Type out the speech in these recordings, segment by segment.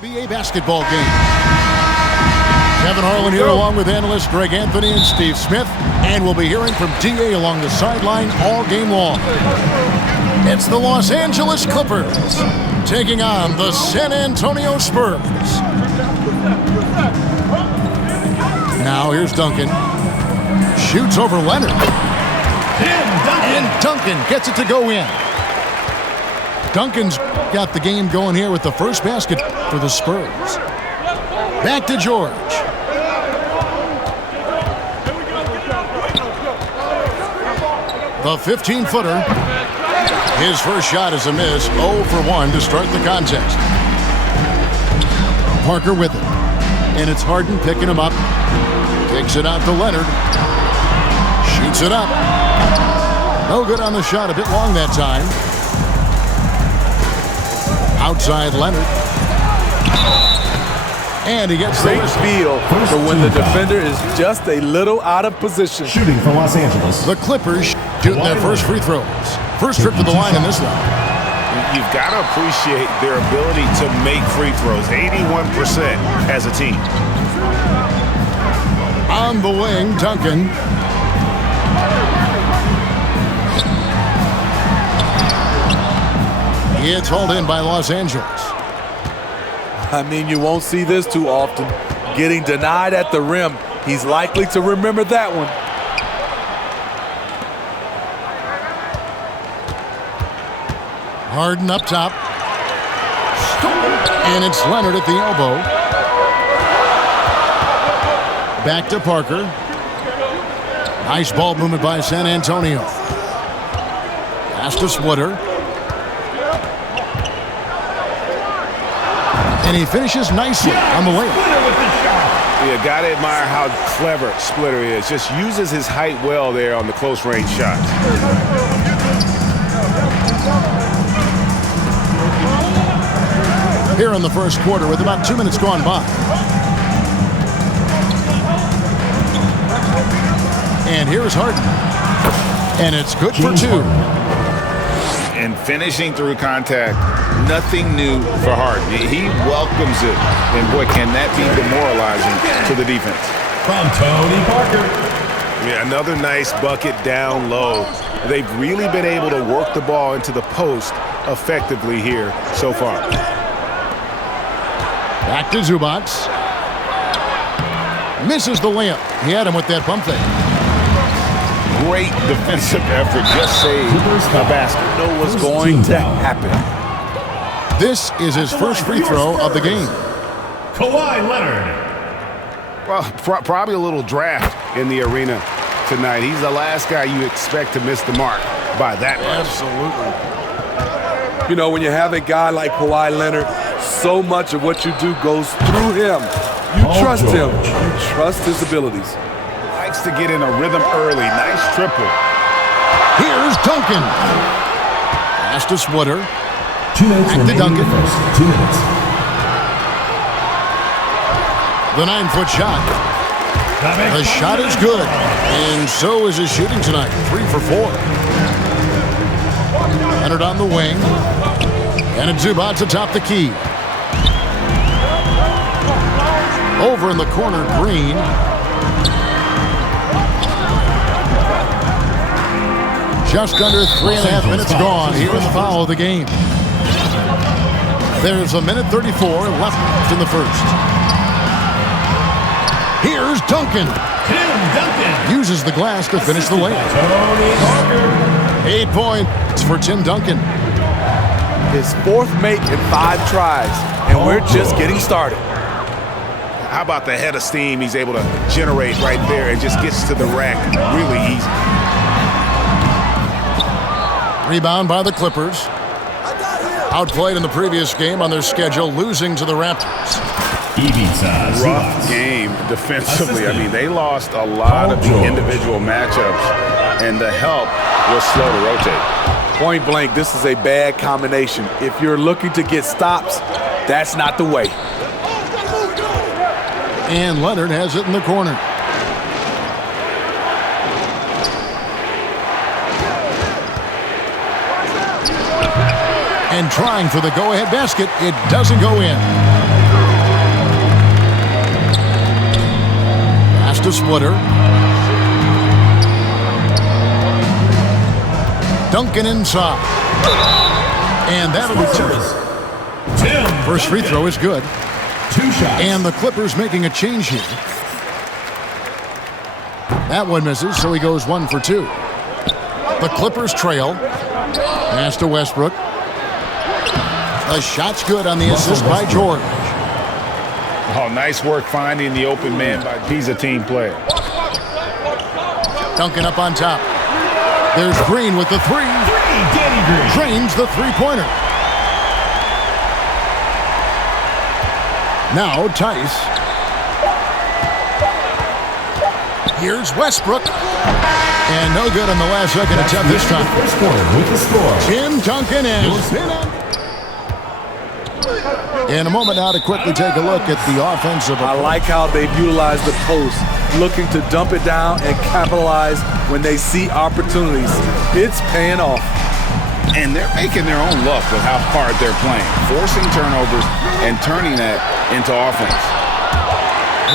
NBA basketball game. Kevin Harlan here along with analysts Greg Anthony and Steve Smith, and we'll be hearing from DA along the sideline all game long. It's the Los Angeles Clippers taking on the San Antonio Spurs. Now here's Duncan. Shoots over Leonard. And Duncan gets it to go in. Duncan's got the game going here with the first basket for the Spurs. Back to George. The 15-footer. His first shot is a miss. 0 for 1 to start the contest. Parker with it. And it's Harden picking him up. Takes it out to Leonard. Shoots it up. No good on the shot. A bit long that time. Outside Leonard. And he gets the great feel for when the defender is just a little out of position. Shooting for Los Angeles. The Clippers shooting their first free throws. First trip to the line in this one. You've got to appreciate their ability to make free throws. 81% as a team. On the wing, Duncan. It's hauled in by Los Angeles. I mean, you won't see this too often. Getting denied at the rim. He's likely to remember that one. Harden up top. And it's Leonard at the elbow. Back to Parker. Nice ball movement by San Antonio. Pass to Splitter. And he finishes nicely on the layup. Yeah, gotta admire how clever Splitter is. Just uses his height well there on the close-range shots. Here in the first quarter with about 2 minutes gone by. And here's Harden. And it's good for 2. And finishing through contact, nothing new for Harden. He welcomes it. And boy, can that be demoralizing to the defense. From Tony Parker. Yeah, another nice bucket down low. They've really been able to work the ball into the post effectively here so far. Back to Zubac. Misses the layup. He had him with that pump fake. Great defensive effort. Just saved a basket. You know what's going to happen. This is his first free throw of the game. Kawhi Leonard. Well, probably a little draft in the arena tonight. He's the last guy you expect to miss the mark by that much. Absolutely. You know, when you have a guy like Kawhi Leonard, so much of what you do goes through him. You trust him. You trust his abilities. Likes to get in a rhythm early. Nice triple. Here's Duncan. Pass to Splitter. 2 minutes Back to Duncan. 2 minutes. The 9-foot shot. The shot is good. And so is his shooting tonight. 3 for 4. Leonard on the wing. And it's Zubac atop the key. Over in the corner, Green. Just under 3.5 minutes gone here in the foul of the game. There's 1:34 left in the first. Here's Duncan. Tim Duncan. Uses the glass to finish the layup. Tony Parker. 8 points for Tim Duncan. His 4th make in 5 tries, and we're just getting started. How about the head of steam he's able to generate right there and just gets to the rack really easy. Rebound by the Clippers. Outplayed in the previous game on their schedule, losing to the Raptors. Rough game defensively. I mean, they lost a lot of the individual matchups, and the help was slow to rotate. Point blank, this is a bad combination. If you're looking to get stops, that's not the way. And Leonard has it in the corner. And trying for the go-ahead basket, it doesn't go in. the splitter. Duncan inside. And that'll be two. First free throw is good. 2 shots. And the Clippers making a change here. That one misses, so he goes 1 for 2. The Clippers trail. Pass to Westbrook. The shot's good on the assist by George. Oh, nice work finding the open man. He's a team player. Duncan up on top. There's Green with the three. Danny Green. Drains the three-pointer. Now Tice. Here's Westbrook. And no good on the last second attempt this time. First quarter with the score. Tim Duncan has been on. In a moment now to quickly take a look at the offensive. I like how they've utilized the post, looking to dump it down and capitalize when they see opportunities. It's paying off. And they're making their own luck with how hard they're playing, forcing turnovers and turning that into offense.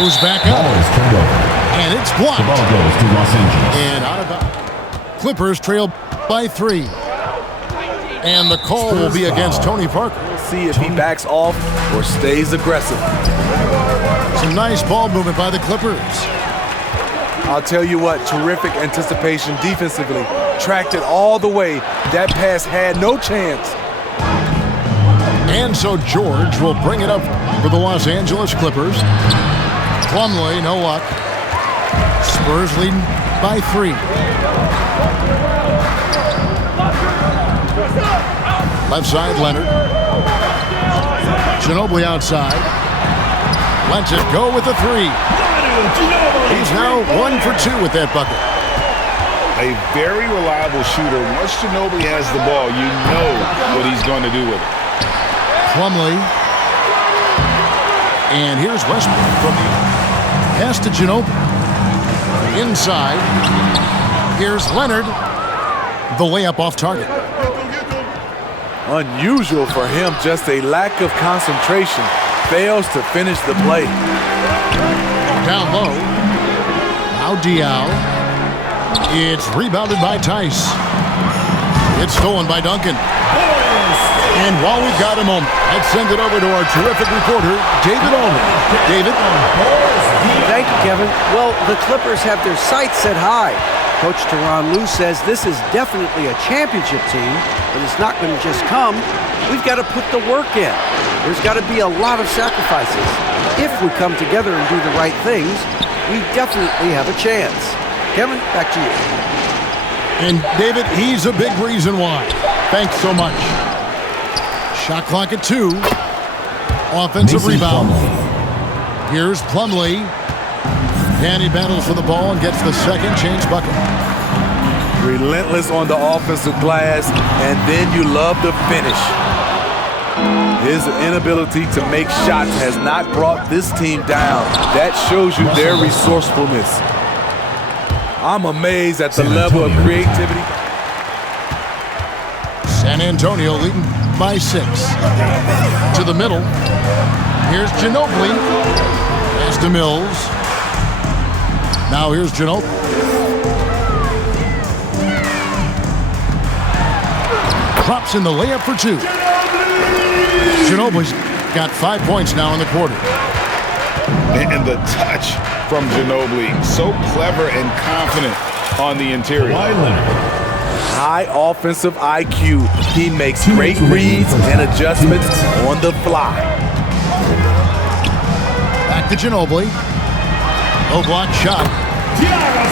Goes back up. Ball is turned over. And it's blocked. The ball goes to Los Angeles. And out of bounds. Clippers trail by 3. And the call will be against Tony Parker. See if he backs off or stays aggressive. Some nice ball movement by the Clippers. I'll tell you what, terrific anticipation defensively. Tracked it all the way. That pass had no chance. And so George will bring it up for the Los Angeles Clippers. Plumlee, no luck. Spurs leading by 3. Left side, Leonard. Ginobili outside. Lets it go with the 3. He's now 1 for 2 with that bucket. A very reliable shooter. Once Ginobili has the ball, you know what he's going to do with it. Plumlee. And here's Westbrook from the pass to Ginobili. Inside. Here's Leonard. The layup off target. Unusual for him, just a lack of concentration. Fails to finish the play. Down low. Now Diaw. It's rebounded by Tice. It's stolen by Duncan. And while we've got a moment, let's send it over to our terrific reporter, David Allman. David? Thank you, Kevin. Well, the Clippers have their sights set high. Coach Tyronn Lue says this is definitely a championship team, but it's not going to just come. We've got to put the work in. There's got to be a lot of sacrifices. If we come together and do the right things, we definitely have a chance. Kevin, back to you. And David, he's a big reason why. Thanks so much. Shot clock at 2. Offensive Mason rebound. Plumlee. Here's Plumlee. And he battles for the ball and gets the second change bucket. Relentless on the offensive glass, and then you love the finish. His inability to make shots has not brought this team down. That shows you their resourcefulness. I'm amazed at the level of creativity. San Antonio leading by 6. To the middle. Here's Ginobili. Pass to Mills. Now here's Ginobili. Drops in the layup for 2. Ginobili's got 5 points now in the quarter. And the touch from Ginobili. So clever and confident on the interior. High offensive IQ. He makes great reads and adjustments on the fly. Back to Ginobili. No block shot.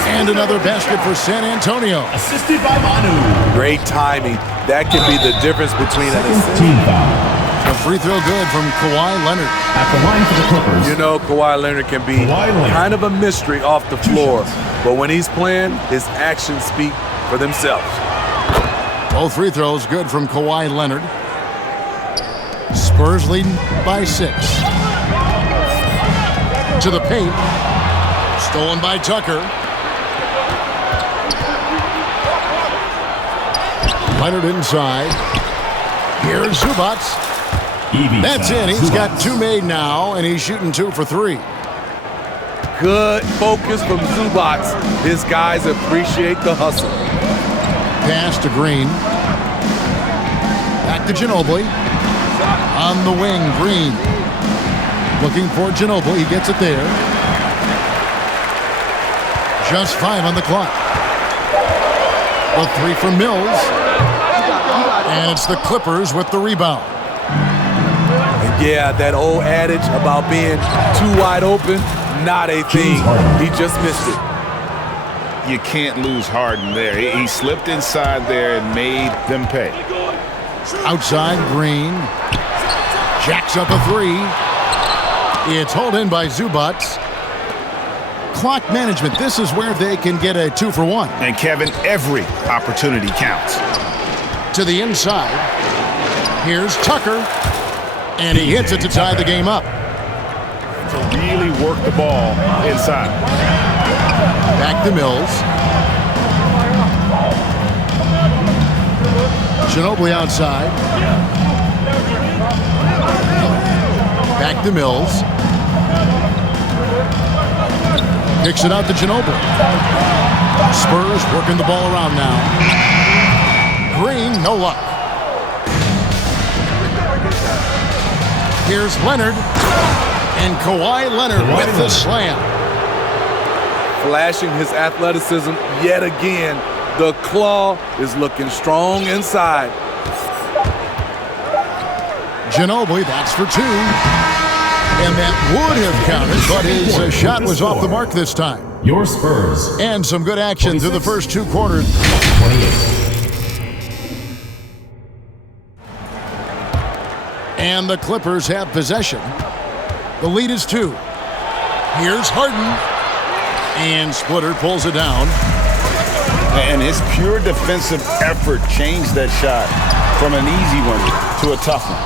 And another basket for San Antonio. Assisted by Manu. Great timing. That can be the difference between an assist. Team foul. A free throw good from Kawhi Leonard. At the line for the Clippers. You know, Kawhi Leonard can be kind of a mystery off the floor, but when he's playing, his actions speak for themselves. Both free throws good from Kawhi Leonard. Spurs leading by 6. To the paint. Stolen by Tucker. Leonard inside. Here's Zubats. That's in. He's got 2 made now, and he's shooting 2 for 3. Good focus from Zubac. His guys appreciate the hustle. Pass to Green. Back to Ginobili. On the wing, Green. Looking for Ginobili. He gets it there. Just 5 on the clock. The 3 from Mills. And it's the Clippers with the rebound. And yeah, that old adage about being too wide open, not a thing. He just missed it. You can't lose Harden there. He slipped inside there and made them pay. Outside, Green. Jacks up a 3. It's hauled in by Zubac. Clock management. This is where they can get a 2-for-1. And Kevin, every opportunity counts. To the inside. Here's Tucker. And he hits it to tie the game up. To really work the ball inside. Back to Mills. Ginobili outside. Back to Mills. Kicks it out to Ginobili. Spurs working the ball around now. Green, no luck. Here's Leonard. And Kawhi Leonard with the slam. Flashing his athleticism yet again. The claw is looking strong inside. Ginobili, that's for 2. And that would have counted, but his shot was off the mark this time. Your Spurs. And some good action through the first 2 quarters. 28. And the Clippers have possession. The lead is 2. Here's Harden. And Splitter pulls it down. And his pure defensive effort changed that shot from an easy one to a tough one.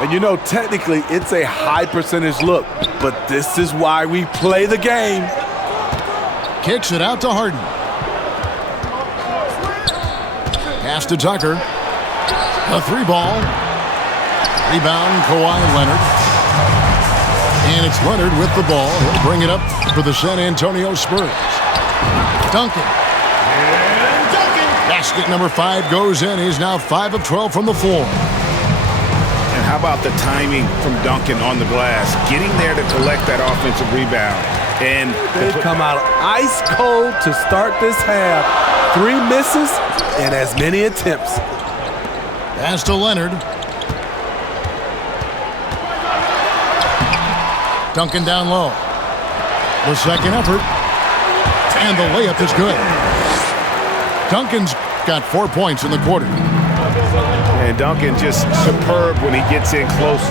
And you know, technically, it's a high percentage look, but this is why we play the game. Kicks it out to Harden. Pass to Tucker. A 3 ball. Rebound, Kawhi Leonard. And it's Leonard with the ball. He'll bring it up for the San Antonio Spurs. Duncan. Basket number 5 goes in. He's now 5 of 12 from the floor. And how about the timing from Duncan on the glass? Getting there to collect that offensive rebound. And they come out ice cold to start this half. 3 misses and as many attempts. Pass to Leonard. Duncan down low. The second effort. And the layup is good. Duncan's got 4 points in the quarter. And Duncan just superb when he gets in close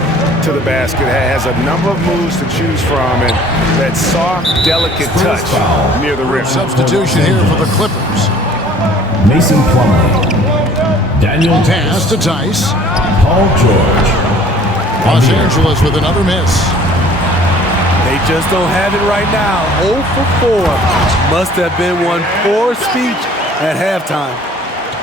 to the basket. Has a number of moves to choose from, and that soft, delicate touch near the rim. Substitution here for the Clippers. Mason Plumlee. Daniel Pass to Tice. Paul George. Los Angeles with another miss. They just don't have it right now. 0 for 4. Must have been one poor speech at halftime.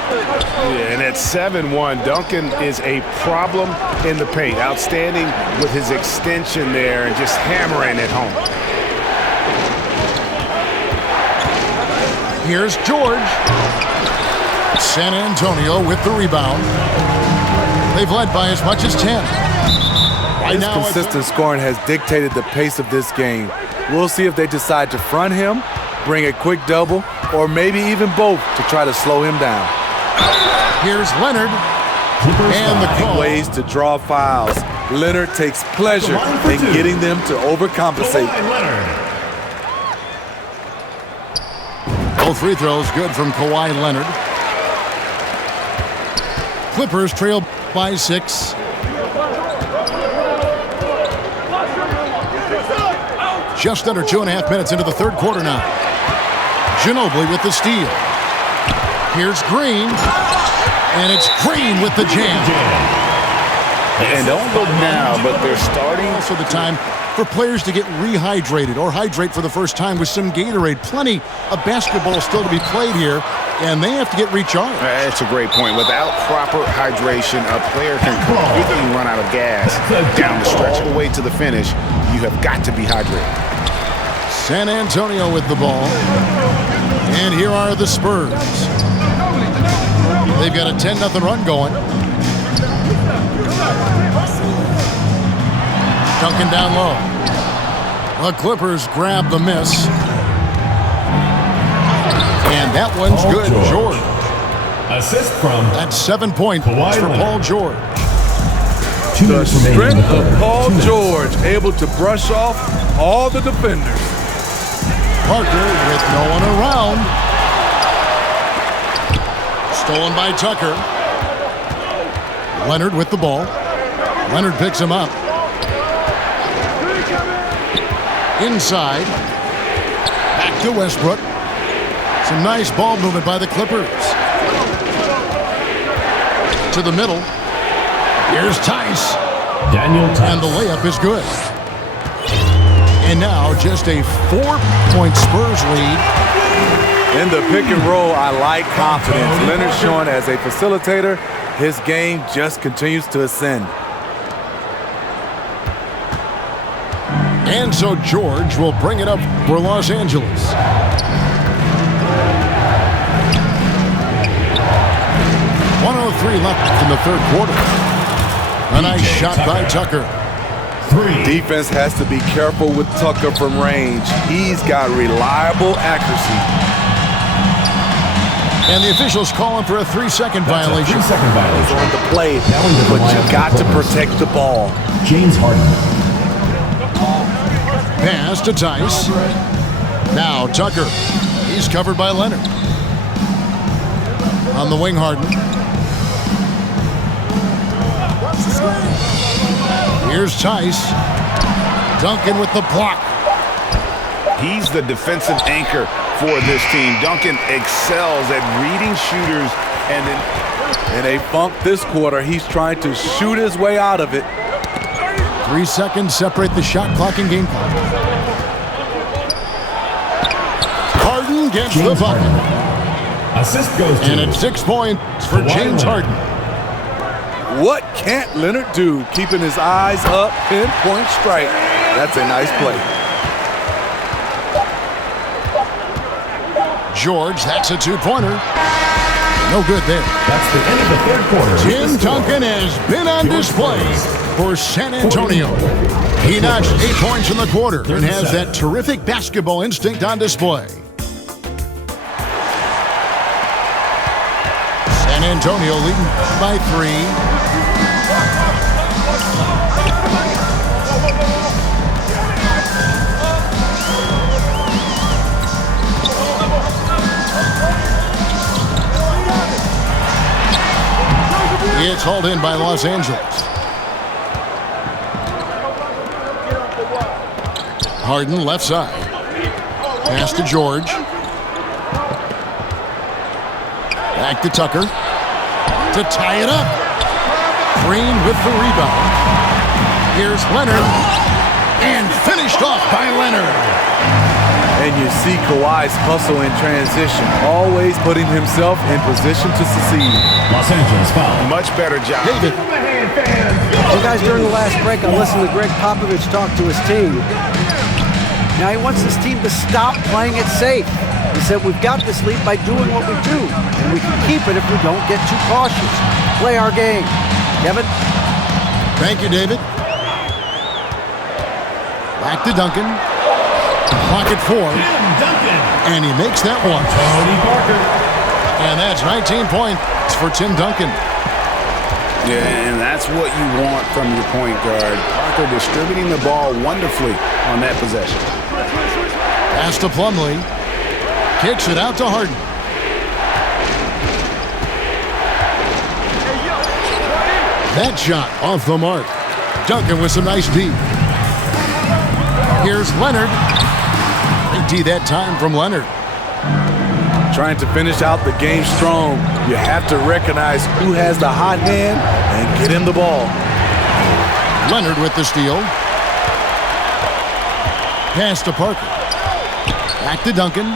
Yeah, and at 7-1, Duncan is a problem in the paint. Outstanding with his extension there and just hammering it home. Here's George. San Antonio with the rebound. They've led by as much as 10. His consistent scoring has dictated the pace of this game. We'll see if they decide to front him, bring a quick double, or maybe even both to try to slow him down. Here's Leonard. And the call. Ways to draw fouls. Leonard takes pleasure in getting them to overcompensate. Both free throws good from Kawhi Leonard. Clippers trail by 6. Just under 2.5 minutes into the third quarter now. Ginobili with the steal. Here's Green. And it's Green with the jam. And don't look now, but they're starting. Also the time for players to get rehydrated or hydrate for the first time with some Gatorade. Plenty of basketball still to be played here, and they have to get recharged. That's a great point. Without proper hydration, a player can completely run out of gas down the stretch. All the way to the finish, you have got to be hydrated. San Antonio with the ball. And here are the Spurs. They've got a 10-0 run going. Duncan down low. The Clippers grab the miss. And that one's Paul good, George. Assist from That's 7 points for Kawhi Paul George. 2 The minutes remaining in strength the of third. Paul 2 minutes. George, able to brush off all the defenders. Parker with no one around. Stolen by Tucker. Leonard with the ball. Leonard picks him up. Inside. Back to Westbrook. Some nice ball movement by the Clippers. To the middle. Here's Tice. Daniel Tice. And the layup is good. And now just a 4-point Spurs lead. In the pick and roll, I like confidence. Leonard showing as a facilitator, his game just continues to ascend. And so George will bring it up for Los Angeles. .103 left in the third quarter. A nice shot by Tucker. 3. Defense has to be careful with Tucker from range. He's got reliable accuracy. And the officials calling for a 3-second That's a violation. 3-second violation. On the play, That one doesn't but line you up got for to the Clippers. protect the ball. James Harden. Pass to Tice. Now Tucker. He's covered by Leonard. On the wing, Harden. Here's Tice. Duncan with the block. He's the defensive anchor for this team. Duncan excels at reading shooters and then In a funk this quarter, he's trying to shoot his way out of it. 3 seconds separate the shot clock and game clock. Harden gets the James bucket. Harden. Assist goes to And it's 6 points for Kawhi James Leonard. Harden. What can't Leonard do? Keeping his eyes up, pinpoint strike. That's a nice play. George, that's a 2-pointer. No good there. That's the end of the third quarter. Tim Duncan has been on display for San Antonio. He notched 8 points in the quarter and has that terrific basketball instinct on display. San Antonio leading by 3. It's hauled in by Los Angeles. Harden left side. Pass to George. Back to Tucker. To tie it up. Green with the rebound. Here's Leonard. And finished off by Leonard. And you see Kawhi's hustle in transition, always putting himself in position to succeed. Los Angeles foul. much better job. David. Well, guys, during the last break, I listened to Greg Popovich talk to his team. Now he wants his team to stop playing it safe. He said, we've got this lead by doing what we do, and we can keep it if we don't get too cautious. Play our game. Kevin? Thank you, David. Back to Duncan. Clock at 4. Duncan. And he makes that one. Tony Parker. And that's 19 points for Tim Duncan. Yeah, and that's what you want from your point guard. Parker distributing the ball wonderfully on that possession. Pass to Plumlee. Kicks it out to Harden. That shot off the mark. Duncan with some nice D. Here's Leonard. Big D that time from Leonard. Trying to finish out the game strong, you have to recognize who has the hot hand and get him the ball. Leonard with the steal. Pass to Parker. Back to Duncan.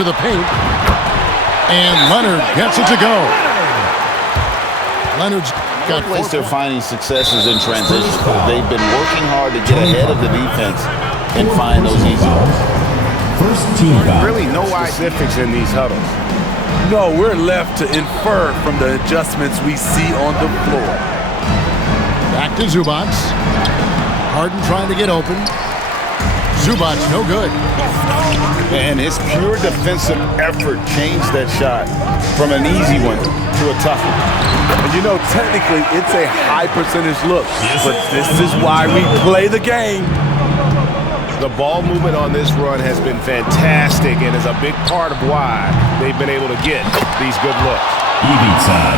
To the paint. And Leonard gets it to go. Leonard's got Place they're finding successes in transition. They've been working hard to get ahead of the defense and find those easy ones. First team foul. Really no specifics in these huddles. No, we're left to infer from the adjustments we see on the floor. Back to Zubac. Harden trying to get open. Zubac, no good. And his pure defensive effort changed that shot from an easy one to a tough one. And you know, technically, it's a high percentage look, but this is why we play the game. The ball movement on this run has been fantastic and is a big part of why they've been able to get these good looks.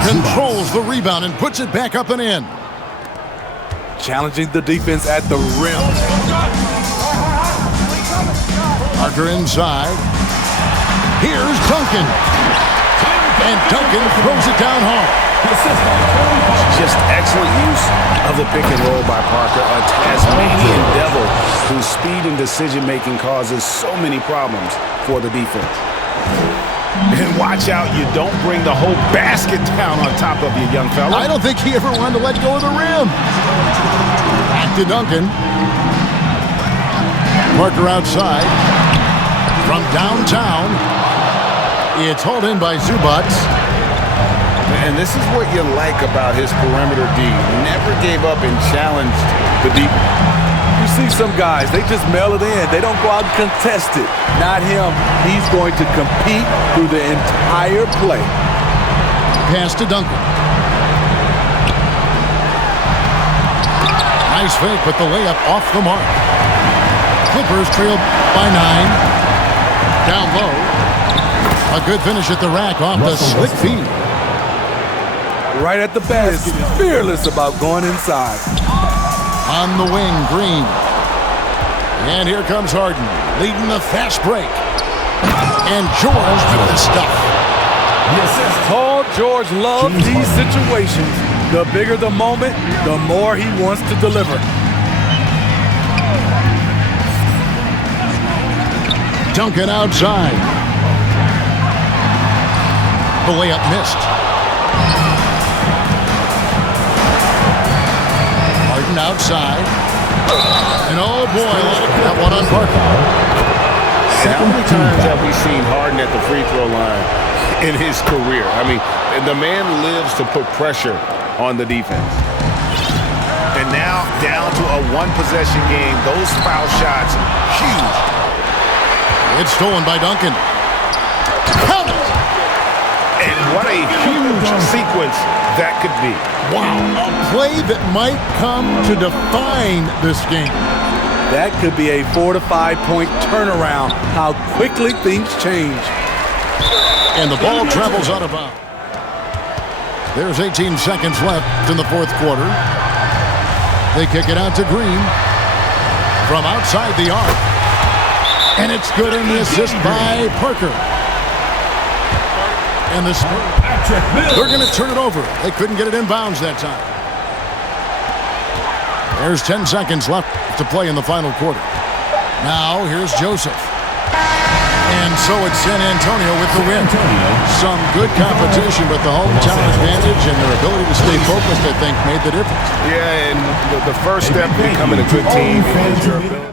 Controls the rebound and puts it back up and in. Challenging the defense at the rim. Parker inside. Here's Duncan. And Duncan throws it down hard. Just excellent use of the pick and roll by Parker, a Tasmanian devil whose speed and decision-making causes so many problems for the defense. And watch out, you don't bring the whole basket down on top of you, young fella. I don't think he ever wanted to let go of the rim. Back to Duncan. Parker outside. From downtown, it's hauled in by Zubac. And this is what you like about his perimeter D. Never gave up and challenged the deep. You see some guys, they just mail it in. They don't go out and contest it. Not him. He's going to compete through the entire play. Pass to Duncan. Nice fake, but the layup off the mark. Clippers trail by 9. Down low. A good finish at the rack off the slick feed. Right at the basket. Fearless about going inside. On the wing, Green. And here comes Harden, leading the fast break. And George with the stuff. Paul George loves these situations. The bigger the moment, the more he wants to deliver. Duncan outside. The layup missed. Harden outside. And oh boy, that one on Parker. How many times have we seen Harden at the free throw line in his career? I mean, the man lives to put pressure on the defense. And now down to a one-possession game. Those foul shots, huge. It's stolen by Duncan. Count it! And what a huge sequence that could be. Wow, a play that might come to define this game. That could be a 4 to 5 point turnaround. How quickly things change. And the ball travels out of bounds. There's 18 seconds left in the fourth quarter. They kick it out to Green from outside the arc. And it's good in the assist by Parker. And the Spurs, they're going to turn it over. They couldn't get it in bounds that time. There's 10 seconds left to play in the final quarter. Now, here's Joseph. And so it's San Antonio with the win. Some good competition, but the hometown advantage and their ability to stay focused, I think, made the difference. Yeah, and the first step to becoming a good team is your ability.